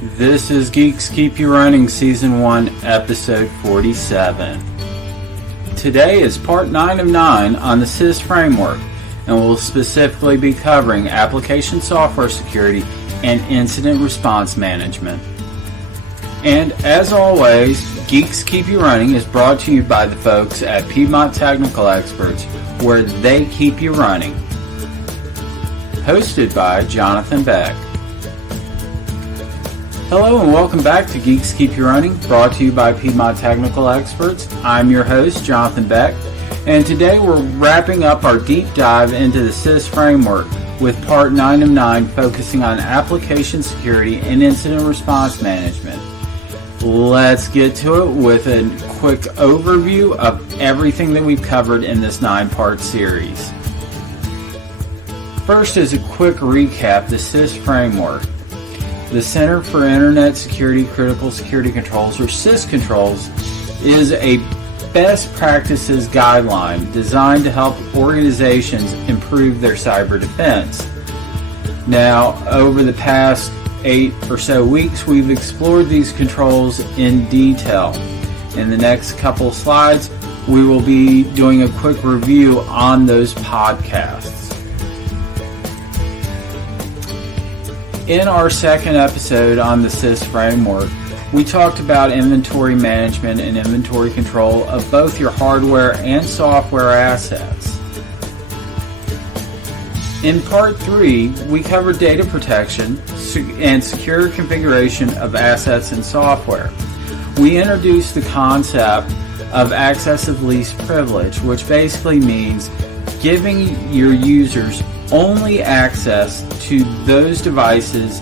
This is Geeks Keep You Running Season 1, Episode 47. Today is Part 9 of 9 on the CIS framework, and we'll specifically be covering application software security and incident response management. And as always, Geeks Keep You Running is brought to you by the folks at Piedmont Technical Experts, where they keep you running. Hosted by Jonathan Beck. Hello and welcome back to Geeks Keep You Running, brought to you by Piedmont Technical Experts. I'm your host, Jonathan Beck, and today we're wrapping up our deep dive into the CIS framework with Part 9 of 9 focusing on application security and incident response management. Let's get to it with a quick overview of everything that we've covered in this 9-part series. First is a quick recap, the CIS framework. The Center for Internet Security Critical Security Controls, or CIS controls, is a best practices guideline designed to help organizations improve their cyber defense. Now, over the past 8 or so weeks, we've explored these controls in detail. In the next couple slides, we will be doing a quick review on those podcasts. In our second episode on the CIS framework, we talked about inventory management and inventory control of both your hardware and software assets. In Part 3, we covered data protection and secure configuration of assets and software. We introduced the concept of access of least privilege, which basically means giving your users only access to those devices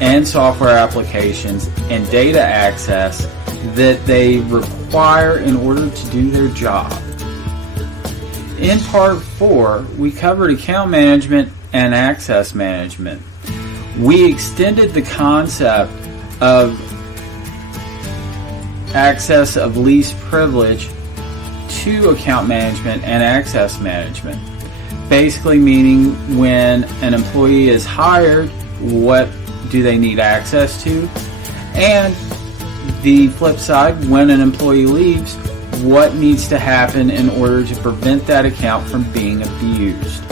and software applications and data access that they require in order to do their job. In Part 4, we covered account management and access management. We extended the concept of access of least privilege to account management and access management. Basically meaning when an employee is hired, what do they need access to? And the flip side, when an employee leaves, what needs to happen in order to prevent that account from being abused?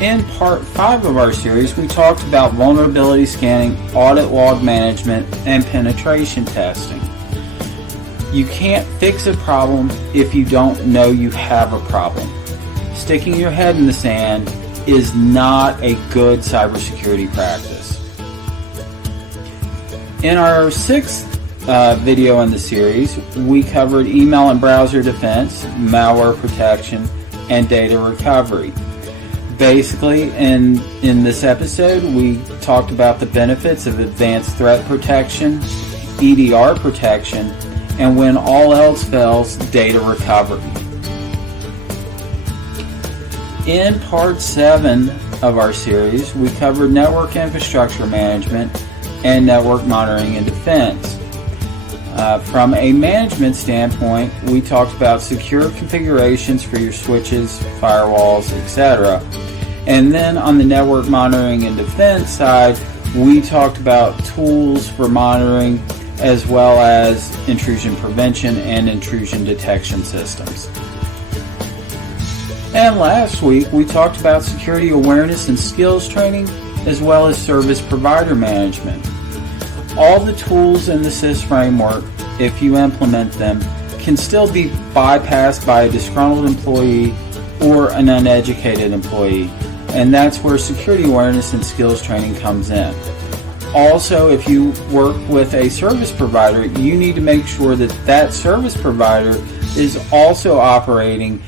In Part 5 of our series, we talked about vulnerability scanning, audit log management, and penetration testing. You can't fix a problem if you don't know you have a problem. Sticking your head in the sand is not a good cybersecurity practice. In our sixth video in the series, we covered email and browser defense, malware protection, and data recovery. Basically, in this episode, we talked about the benefits of advanced threat protection, EDR protection, and when all else fails, data recovery. In Part 7 of our series, we covered network infrastructure management and network monitoring and defense. From a management standpoint, we talked about secure configurations for your switches, firewalls, etc. And then on the network monitoring and defense side, we talked about tools for monitoring as well as intrusion prevention and intrusion detection systems. And last week, we talked about security awareness and skills training, as well as service provider management. All the tools in the CIS framework, if you implement them, can still be bypassed by a disgruntled employee or an uneducated employee, and that's where security awareness and skills training comes in. Also, if you work with a service provider, you need to make sure that that service provider is also operating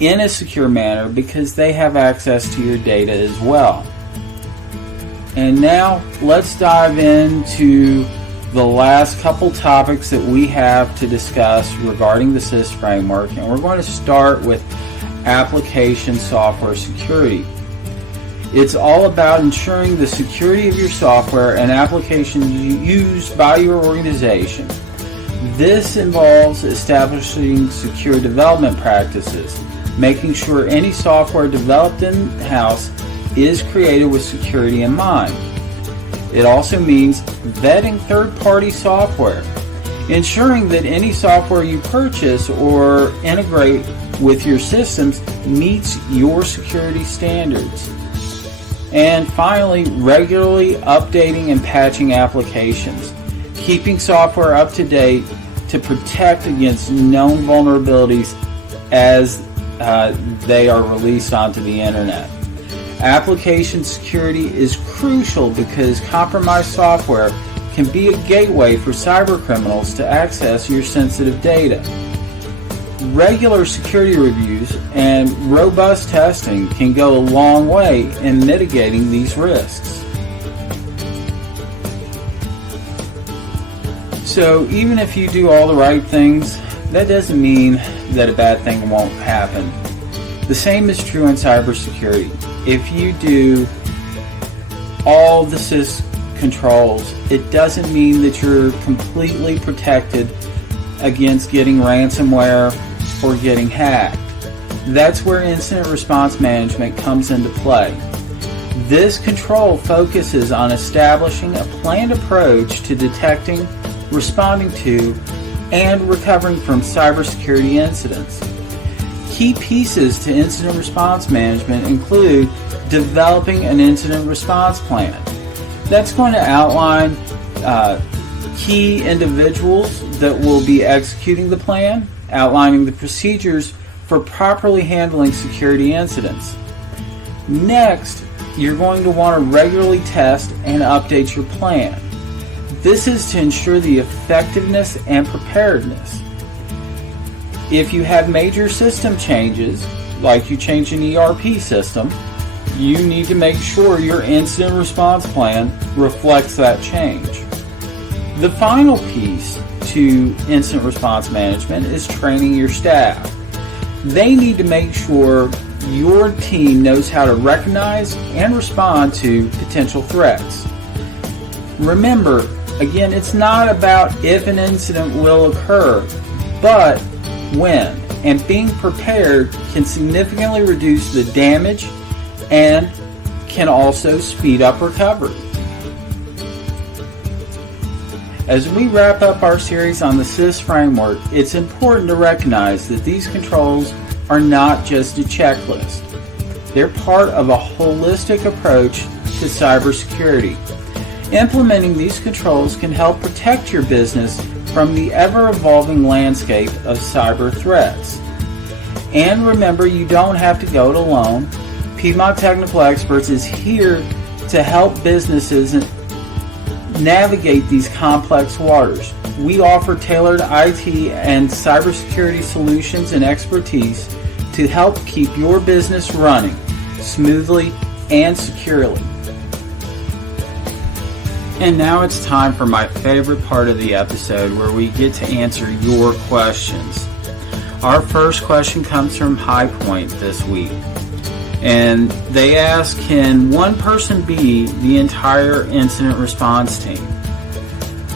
in a secure manner because they have access to your data as well. And now let's dive into the last couple topics that we have to discuss regarding the CIS framework, and we're going to start with application software security. It's all about ensuring the security of your software and applications used by your organization. This involves establishing secure development practices, making sure any software developed in-house is created with security in mind. It also means vetting third-party software, ensuring that any software you purchase or integrate with your systems meets your security standards. And finally, regularly updating and patching applications, keeping software up to date to protect against known vulnerabilities as they are released onto the internet. Application security is crucial because compromised software can be a gateway for cyber criminals to access your sensitive data. Regular security reviews and robust testing can go a long way in mitigating these risks. So even if you do all the right things, that doesn't mean that a bad thing won't happen. The same is true in cybersecurity. If you do all the CIS controls, it doesn't mean that you're completely protected against getting ransomware or getting hacked. That's where incident response management comes into play. This control focuses on establishing a planned approach to detecting, responding to, and recovering from cybersecurity incidents. Key pieces to incident response management include developing an incident response plan. That's going to outline key individuals that will be executing the plan, outlining the procedures for properly handling security incidents. Next, you're going to want to regularly test and update your plan. This is to ensure the effectiveness and preparedness. If you have major system changes, like you change an ERP system, you need to make sure your incident response plan reflects that change. The final piece to incident response management is training your staff. They need to make sure your team knows how to recognize and respond to potential threats. Remember, again, it's not about if an incident will occur, but when, and being prepared can significantly reduce the damage and can also speed up recovery. As we wrap up our series on the CIS framework, it's important to recognize that these controls are not just a checklist. They're part of a holistic approach to cybersecurity. Implementing these controls can help protect your business from the ever-evolving landscape of cyber threats. And remember, you don't have to go it alone. Piedmont Technical Experts is here to help businesses navigate these complex waters. We offer tailored IT and cybersecurity solutions and expertise to help keep your business running smoothly and securely. And now it's time for my favorite part of the episode, where we get to answer your questions. Our first question comes from High Point this week. And they ask, can one person be the entire incident response team?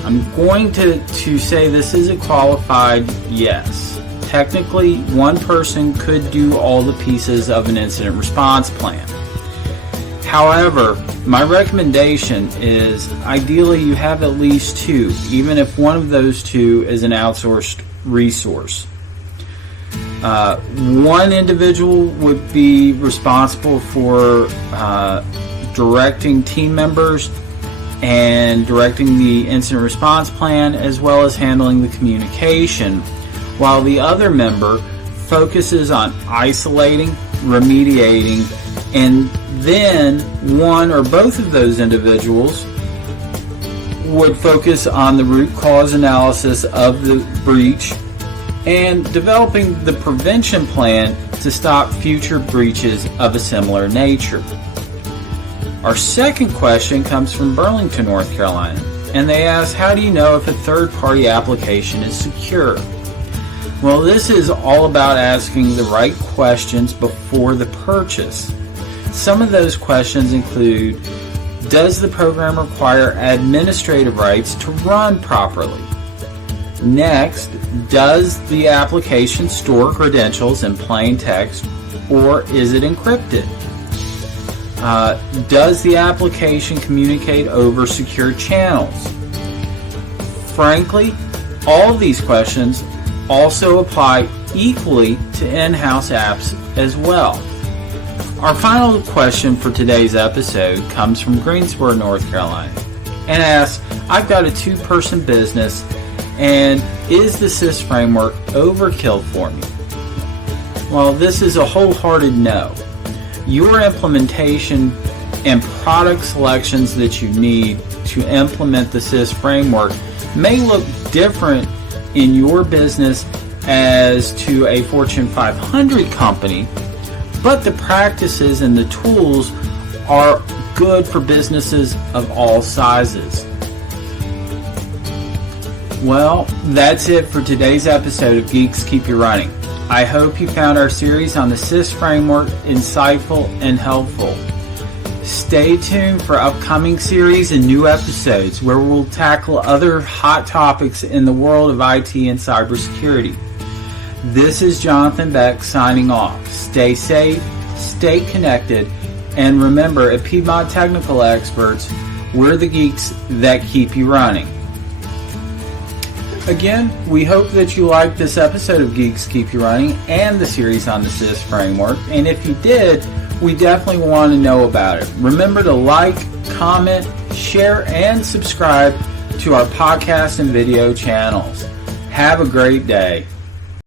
I'm going to say this is a qualified yes. Technically, one person could do all the pieces of an incident response plan. However, my recommendation is ideally you have at least two, even if one of those two is an outsourced resource. One individual would be responsible for directing team members and directing the incident response plan, as well as handling the communication, while the other member focuses on isolating, remediating, and then one or both of those individuals would focus on the root cause analysis of the breach and developing the prevention plan to stop future breaches of a similar nature. Our second question comes from Burlington, North Carolina, and they ask, how do you know if a third-party application is secure? Well, this is all about asking the right questions before the purchase. Some of those questions include, does the program require administrative rights to run properly? Next, does the application store credentials in plain text, or is it encrypted? Does the application communicate over secure channels? Frankly, all of these questions also apply equally to in-house apps as well. Our final question for today's episode comes from Greensboro, North Carolina, and asks, I've got a 2-person business, and is the CIS framework overkill for me? Well, this is a wholehearted no. Your implementation and product selections that you need to implement the CIS framework may look different in your business as to a Fortune 500 company, but the practices and the tools are good for businesses of all sizes. Well, that's it for today's episode of Geeks Keep You Running. I hope you found our series on the CIS framework insightful and helpful. Stay tuned for upcoming series and new episodes where we'll tackle other hot topics in the world of IT and cybersecurity. This is Jonathan Beck signing off. Stay safe, stay connected, and remember, at Piedmont Technical Experts, we're the geeks that keep you running. Again, we hope that you liked this episode of Geeks Keep You Running and the series on the CIS framework, and if you did, we definitely want to know about it. Remember to like, comment, share, and subscribe to our podcast and video channels. Have a great day.